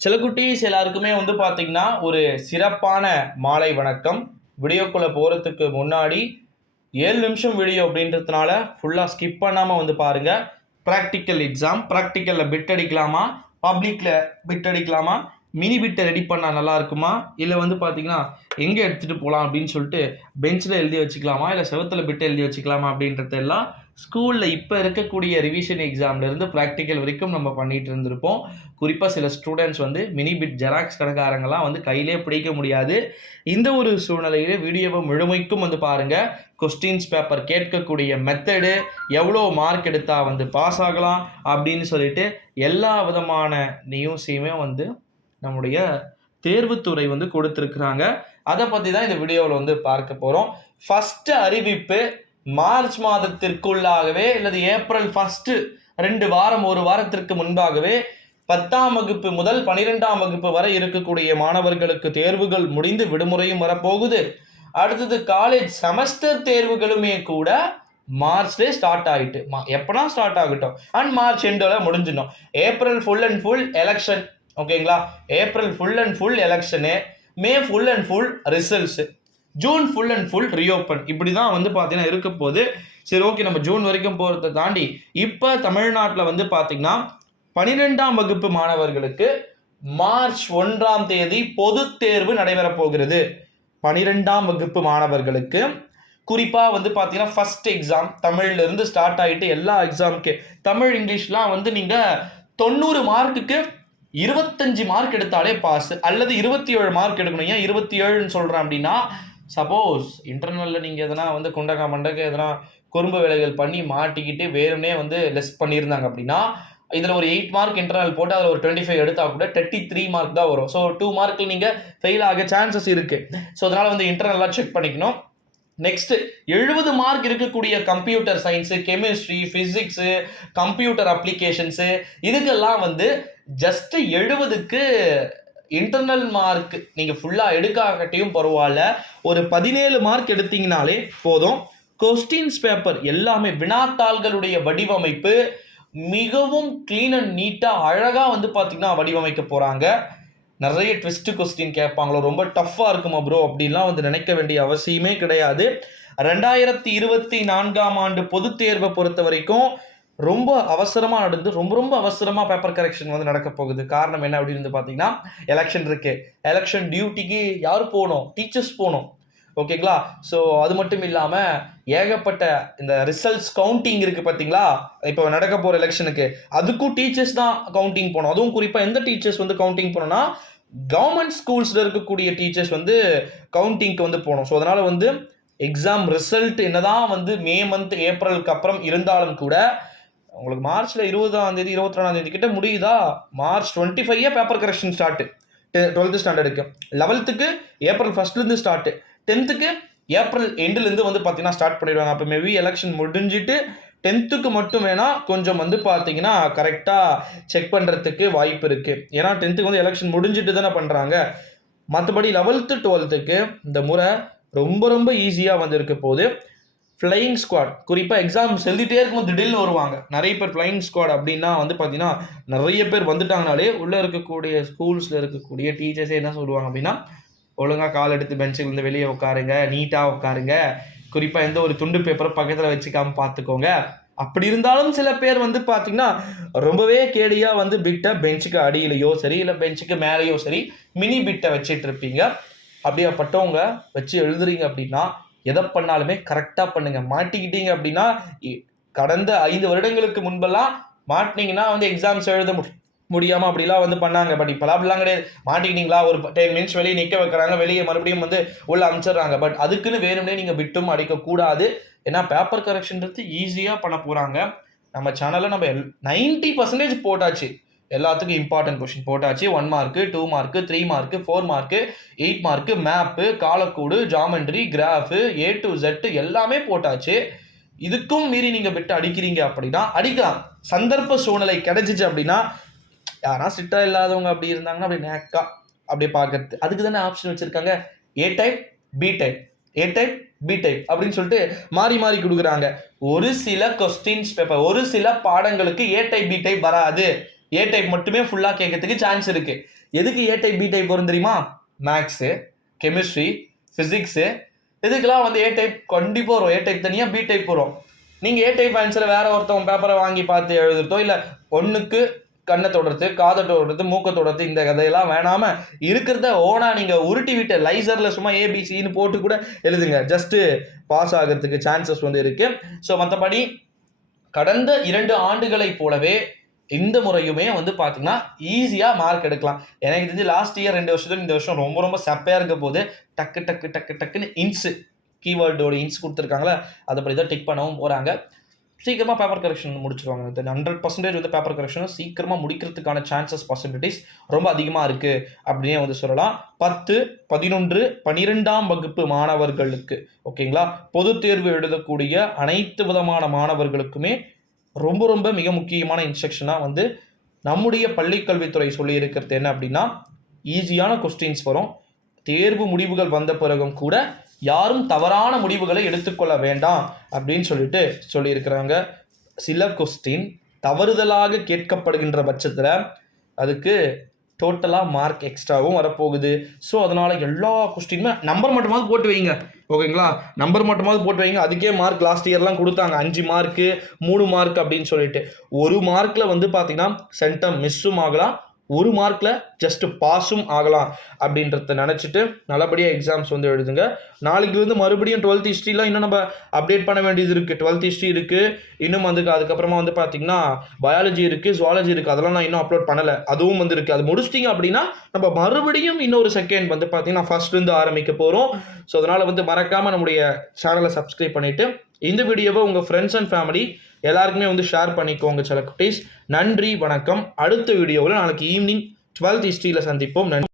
சில குட்டீஸ் எல்லாருக்குமே வந்து பார்த்தீங்கன்னா ஒரு சிறப்பான மாலை வணக்கம். வீடியோக்குள்ளே போகிறதுக்கு முன்னாடி ஏழு நிமிஷம் வீடியோ அப்படின்றதுனால ஃபுல்லாக ஸ்கிப் பண்ணாமல் வந்து பாருங்கள் ப்ராக்டிக்கல் எக்ஸாம் ப்ராக்டிக்கலில் பிட் அடிக்கலாமா? பப்ளிக்கில் பிட் அடிக்கலாமா? மினி பிட்டை ரெடி பண்ணால் நல்லா இருக்குமா? இல்லை வந்து பார்த்தீங்கன்னா எங்கே எடுத்துகிட்டு போகலாம் அப்படின்னு சொல்லிட்டு பெஞ்சில் எழுதி வச்சுக்கலாமா? இல்லை செவத்தில் பிட்டை எழுதி வச்சுக்கலாமா அப்படின்றதெல்லாம் ஸ்கூலில் இப்போ இருக்கக்கூடிய ரிவிஷன் எக்ஸாம்லேருந்து ப்ராக்டிக்கல் வரைக்கும் நம்ம பண்ணிகிட்டு இருந்திருப்போம். குறிப்பாக சில ஸ்டூடெண்ட்ஸ் வந்து மினி பிட் ஜெராக்ஸ் கடைக்காரங்களாம் வந்து கையிலே பிடிக்க முடியாது. இந்த ஒரு சூழ்நிலையில வீடியோவை முழுமைக்கும் வந்து பாருங்கள் கொஸ்டின்ஸ் பேப்பர் கேட்கக்கூடிய மெத்தடு எவ்வளோ மார்க் எடுத்தால் வந்து பாஸ் ஆகலாம் அப்படின்னு சொல்லிட்டு எல்லா விதமான நியூஸையுமே வந்து நம்முடைய தேர்வுத்துறை வந்து கொடுத்துருக்குறாங்க. அதை பற்றி தான் இந்த வீடியோவில் வந்து பார்க்க போகிறோம் ஃபஸ்ட்டு அறிவிப்பு மார்ச் மாதத்திற்குள்ளாகவே அல்லது ஏப்ரல் ஃபஸ்ட்டு ரெண்டு வாரம் ஒரு வாரத்திற்கு முன்பாகவே பத்தாம் வகுப்பு முதல் பன்னிரெண்டாம் வகுப்பு வரை இருக்கக்கூடிய மாணவர்களுக்கு தேர்வுகள் முடிந்து விடுமுறையும் வரப்போகுது. அடுத்தது காலேஜ் செமஸ்டர் தேர்வுகளுமே கூட மார்ச்லேயே ஸ்டார்ட் ஆகிட்டு மா எப்போனா ஸ்டார்ட் ஆகட்டும். அண்ட் மார்ச் எண்டில் முடிஞ்சிடும் April full and full election ஓகேங்களா April full and full election May full and full results June full and full reopen இப்படி தான் வந்து பார்த்தீங்கன்னா இருக்க போது சரி ஓகே நம்ம ஜூன் வரைக்கும் போகிறத தாண்டி இப்போ தமிழ்நாட்டில் வந்து பார்த்திங்கன்னா பனிரெண்டாம் வகுப்பு மாணவர்களுக்கு மார்ச் ஒன்றாம் தேதி பொது தேர்வு நடைபெறப் போகிறது. பனிரெண்டாம் வகுப்பு மாணவர்களுக்கு குறிப்பாக வந்து பார்த்தீங்கன்னா ஃபர்ஸ்ட் எக்ஸாம் தமிழ்லேருந்து ஸ்டார்ட் ஆகிட்டு எல்லா எக்ஸாமுக்கு தமிழ் இங்கிலீஷ்லாம் வந்து நீங்கள் தொண்ணூறு மார்க்குக்கு இருபத்தஞ்சு மார்க் எடுத்தாலே பாஸ் அல்லது இருபத்தி ஏழு மார்க் எடுக்கணும். ஏன் இருபத்தி ஏழுன்னு சொல்கிறேன் அப்படின்னா சப்போஸ் இன்டர்னலில் நீங்கள் எதனா வந்து குண்டகா மண்டக்க எதனா குறும்பு வேலைகள் பண்ணி மாட்டிக்கிட்டு வேணும்னே வந்து லெஸ் பண்ணியிருந்தாங்க அப்படின்னா இதில் ஒரு எயிட் மார்க் இன்டர்னல் போட்டு அதில் ஒரு டுவெண்ட்டி ஃபைவ் எடுத்தால் கூட தேர்ட்டி த்ரீ மார்க் தான் வரும். ஸோ டூ மார்க்கில் நீங்கள் ஃபெயில் ஆக சான்சஸ் இருக்குது ஸோ அதனால் வந்து இன்டர்னலாக செக் பண்ணிக்கணும். நெக்ஸ்ட் எழுபது மார்க் இருக்கக்கூடிய computer science chemistry physics computer applications இதுக்கெல்லாம் வந்து ஜஸ்ட் எழுபதுக்கு இன்டர்னல் மார்க் நீங்கள் ஃபுல்லாக எடுக்காகட்டையும் பரவாயில்ல. ஒரு பதினேழு மார்க் எடுத்தீங்கனாலே போதும். கொஸ்டின்ஸ் பேப்பர் எல்லாமே வினாத்தாள்களுடைய வடிவமைப்பு மிகவும் க்ளீன் அண்ட் நீட்டாக அழகாக வந்து பார்த்திங்கன்னா வடிவமைக்க போகிறாங்க நிறைய ட்விஸ்ட்டு கொஸ்டின் கேட்பாங்களோ ரொம்ப டஃப்பாக இருக்குமா ப்ரோ அப்படின்லாம் வந்து நினைக்க வேண்டிய அவசியமே கிடையாது. ரெண்டாயிரத்தி இருபத்தி நான்காம் ஆண்டு பொதுத் தேர்வை பொறுத்த வரைக்கும் ரொம்ப அவசரமாக நடந்து ரொம்ப ரொம்ப அவசரமாக பேப்பர் கரெக்ஷன் வந்து நடக்க போகுது. காரணம் என்ன அப்படின்னு பார்த்தீங்கன்னா எலெக்ஷன் இருக்கு. எலெக்ஷன் டியூட்டிக்கு யார் போகணும்? டீச்சர்ஸ் போகணும். ஓகேங்களா ஸோ அது மட்டும் இல்லாமல் ஏகப்பட்ட இந்த ரிசல்ட்ஸ் கவுண்டிங் இருக்குது பார்த்தீங்களா இப்போ நடக்க போகிற எலெக்ஷனுக்கு அதுக்கும் டீச்சர்ஸ் தான் கவுண்டிங் போகணும். அதுவும் குறிப்பாக எந்த டீச்சர்ஸ் வந்து கவுண்டிங் போனோம்னா கவர்மெண்ட் ஸ்கூல்ஸில் இருக்கக்கூடிய டீச்சர்ஸ் வந்து கவுண்டிங்க்கு வந்து போகணும். ஸோ அதனால் வந்து எக்ஸாம் ரிசல்ட் என்னதான் வந்து மே மந்த் ஏப்ரலுக்கு அப்புறம் இருந்தாலும் கூட உங்களுக்கு மார்ச்சில் இருபதாம் தேதி இருபத்தி ரெண்டாம் தேதி கிட்ட முடியுதா? March twenty five paper correction start twelfth ஸ்டாண்டர்டுக்கு லெவல்த்துக்கு ஏப்ரல் ஃபர்ஸ்ட்லேருந்து ஸ்டார்ட் டென்த்துக்கு ஏப்ரல் எண்டுலேருந்து வந்து பார்த்தீங்கன்னா ஸ்டார்ட் பண்ணிடுவாங்க. அப்போ மேபி எலெக்ஷன் முடிஞ்சிட்டு டென்த்துக்கு மட்டும் வேணால் கொஞ்சம் வந்து பார்த்தீங்கன்னா கரெக்டாக செக் பண்ணுறதுக்கு வாய்ப்பு இருக்குது ஏன்னா டென்த்துக்கு வந்து எலெக்ஷன் முடிஞ்சிட்டு தானே பண்ணுறாங்க மற்றபடி லெவல்த்து டுவெல்த்துக்கு இந்த முறை ரொம்ப ரொம்ப ஈஸியாக வந்திருக்க போது ஃப்ளையிங் ஸ்குவாட் குறிப்பாக எக்ஸாம்ஸ் எழுதிட்டே இருக்கும்போது திடீர்னு வருவாங்க. நிறைய பேர் ஃப்ளையிங் ஸ்குவாட் அப்படின்னா வந்து பார்த்தீங்கன்னா நிறைய பேர் வந்துட்டாங்கனாலே உள்ளே இருக்கக்கூடிய ஸ்கூல்ஸில் இருக்கக்கூடிய டீச்சர்ஸே என்ன சொல்லுவாங்க அப்படின்னா ஒழுங்காக கால் எடுத்து பெஞ்சுலேருந்து வெளியே உட்காருங்க நீட்டாக உட்காருங்க. குறிப்பாக எந்த ஒரு துண்டு பேப்பரை பக்கத்தில் வச்சுக்காம பார்த்துக்கோங்க அப்படி இருந்தாலும் சில பேர் வந்து பார்த்திங்கன்னா ரொம்பவே கேடியாக வந்து பிட்டை பெஞ்சுக்கு அடியிலையோ சரி இல்லை பெஞ்சுக்கு மேலேயோ சரி மினி பிட்டை வச்சிட்டு இருப்பீங்க. அப்படியாப்பட்டவங்க வச்சு எழுதுறீங்க அப்படின்னா எதை பண்ணாலுமே கரெக்டாக பண்ணுங்க. மாட்டிக்கிட்டீங்க அப்படின்னா இ- கடந்த ஐந்து வருடங்களுக்கு முன்பெல்லாம் மாட்டினீங்கன்னா வந்து எக்ஸாம்ஸ் எழுத முடியாமல் அப்படிலாம் வந்து பண்ணாங்க. பட் இப்போலாம் அப்படிலாம் கிடையாது. மாட்டிக்கிட்டீங்களா? ஒரு டென் மினிட்ஸ் வெளியே நிற்க வைக்கிறாங்க. வெளியே மறுபடியும் வந்து உள்ள அனுப்பிச்சிடுறாங்க பட் அதுக்குன்னு வேணும்னே நீங்கள் விட்டும் அடிக்கக்கூடாது ஏன்னா பேப்பர் கரெக்ஷன்றது ஈஸியாக பண்ண போகிறாங்க நம்ம சேனலில் நம்ம நைன்ட்டி பர்சன்டேஜ் போட்டாச்சு. எல்லாத்துக்கும் இம்பார்ட்டன்ட் கொஷின் போட்டாச்சு. One mark two mark three mark four mark eight mark map காலக்கூடு geometry graph A to Z எல்லாமே போட்டாச்சு. இதுக்கும் மீறி நீங்கள் விட்டு அடிக்கிறீங்க அப்படின்னா அடிக்கலாம். சந்தர்ப்ப சூழ்நிலை கிடைச்சிச்சு அப்படின்னா யாரா சிட்டா இல்லாதவங்க அப்படி இருந்தாங்கன்னா அப்படி நேக்கா அப்படியே பார்க்கறது. அதுக்கு தானே ஆப்ஷன் வச்சுருக்காங்க. A type B type A type B type அப்படின்னு சொல்லிட்டு மாறி மாறி கொடுக்குறாங்க. ஒரு சில கொஸ்டின்ஸ் பேப்பர் ஒரு சில பாடங்களுக்கு ஏ டைப் பி டைப் வராது. ஏ டைப் மட்டுமே ஃபுல்லாக கேட்கறதுக்கு சான்ஸ் இருக்கு. எதுக்கு ஏ டைப் பி டைப் வரும் தெரியுமா? மேக்ஸு கெமிஸ்ட்ரி ஃபிசிக்ஸு இதுக்கெல்லாம் வந்து ஏ டைப் கண்டிப்பாக வரும். ஏ டைப் தனியாக பி டைப் வரும். நீங்கள் ஏ டைப் ஆன்சரை வேற ஒருத்தவங்க பேப்பரை வாங்கி பார்த்து எழுதுறதோ இல்லை ஒன்றுக்கு கண்ணை தொடர்த்து காதை தொடர்த்து மூக்கை தொடர்த்து இந்த கதையெல்லாம் வேணாமல் இருக்கிறத ஓனா நீங்கள் உருட்டி விட்ட லைசரில் சும்மா ஏபிசின்னு போட்டு கூட எழுதுங்க. ஜஸ்ட்டு பாஸ் ஆகிறதுக்கு சான்சஸ் வந்து இருக்குது ஸோ மற்றபடி கடந்த இரண்டு ஆண்டுகளைப் போலவே இந்த முறையுமே வந்து பார்த்தீங்கன்னா ஈஸியாக மார்க் எடுக்கலாம். எனக்கு தெரிஞ்சு லாஸ்ட் இயர் ரெண்டு வருஷத்துல இந்த வருஷம் ரொம்ப ரொம்ப செப்பையாக இருக்க போது டக்கு டக்கு டக்கு டக்குன்னு இன்ஸு கீவேர்டோட இன்ஸ் கொடுத்துருக்காங்களே அதை படி தான் டிக் பண்ணவும் போகிறாங்க சீக்கிரமாக பேப்பர் கரெக்ஷன் முடிச்சிருவாங்க. இந்த ஹண்ட்ரட் பர்சன்டேஜ் வந்து பேப்பர் கரெக்ஷனும் சீக்கிரமாக முடிக்கிறதுக்கான சான்சஸ் பர்சன்டேஜ் ரொம்ப அதிகமாக இருக்குது அப்படின்னே வந்து சொல்லலாம். பத்து பதினொன்று பனிரெண்டாம் வகுப்பு மாணவர்களுக்கு ஓகேங்களா பொதுத் தேர்வு எழுதக்கூடிய அனைத்து விதமான மாணவர்களுக்குமே ரொம்ப ரொம்ப மிக முக்கியமான இன்ஸ்ட்ரக்ஷனாக வந்து நம்முடைய பள்ளிக்கல்வித்துறை சொல்லியிருக்கிறது என்ன அப்படின்னா ஈஸியான கொஸ்டின்ஸ் வரும். தேர்வு முடிவுகள் வந்த பிறகும் கூட யாரும் தவறான முடிவுகளை எடுத்துக்கொள்ள வேண்டாம் அப்படின்னு சொல்லிட்டு சொல்லியிருக்கிறாங்க. சில கொஸ்டின் தவறுதலாக கேட்கப்படுகின்ற பட்சத்தில் அதுக்கு டோட்டலாக மார்க் எக்ஸ்ட்ராவும் வரப்போகுது. ஸோ அதனால் எல்லா கொஸ்டினுமே நம்பர் மட்டுமாவது போட்டு வைங்க. ஓகேங்களா நம்பர் மட்டுமாவது போட்டு வைங்க. அதுக்கே மார்க் லாஸ்ட் இயர்லாம் கொடுத்தாங்க. அஞ்சு மார்க்கு மூணு மார்க் அப்படின்னு சொல்லிட்டு. ஒரு மார்க்கில் வந்து பார்த்தீங்கன்னா சென்டம் மிஸ்ஸும் ஆகலாம். ஒரு மார்க்கில் ஜஸ்ட்டு பாஸும் ஆகலாம் அப்படின்றத நினச்சிட்டு நல்லபடியாக எக்ஸாம்ஸ் வந்து எழுதுங்க. நாளைக்கு மறுபடியும் டுவெல்த் ஹிஸ்ட்ரிலாம் இன்னும் நம்ம அப்டேட் பண்ண வேண்டியது இருக்குது டுவெல்த் ஹிஸ்ட்ரி இருக்குது இன்னும் வந்து அதுக்கப்புறமா வந்து பார்த்திங்கன்னா பயாலஜி இருக்குது ஜுவாலஜி இருக்குது அதெல்லாம் நான் இன்னும் அப்லோட் பண்ணலை. அதுவும் வந்து இருக்குது அது முடிச்சிட்டிங்க அப்படின்னா நம்ம மறுபடியும் இன்னொரு செகண்ட் வந்து பார்த்திங்கன்னா ஃபர்ஸ்ட்லேருந்து ஆரம்பிக்க போகிறோம் ஸோ அதனால் வந்து மறக்காமல் நம்முடைய சேனலை சப்ஸ்கிரைப் பண்ணிவிட்டு இந்த வீடியோவை உங்கள் ஃப்ரெண்ட்ஸ் அண்ட் ஃபேமிலி எல்லாருக்குமே வந்து ஷேர் பண்ணிக்கோங்க சில குட்டீஸ். நன்றி வணக்கம். அடுத்த வீடியோவில் நாளைக்கு ஈவினிங் டுவெல்த் ஹிஸ்ட்ரியில் சந்திப்போம். நன்றி.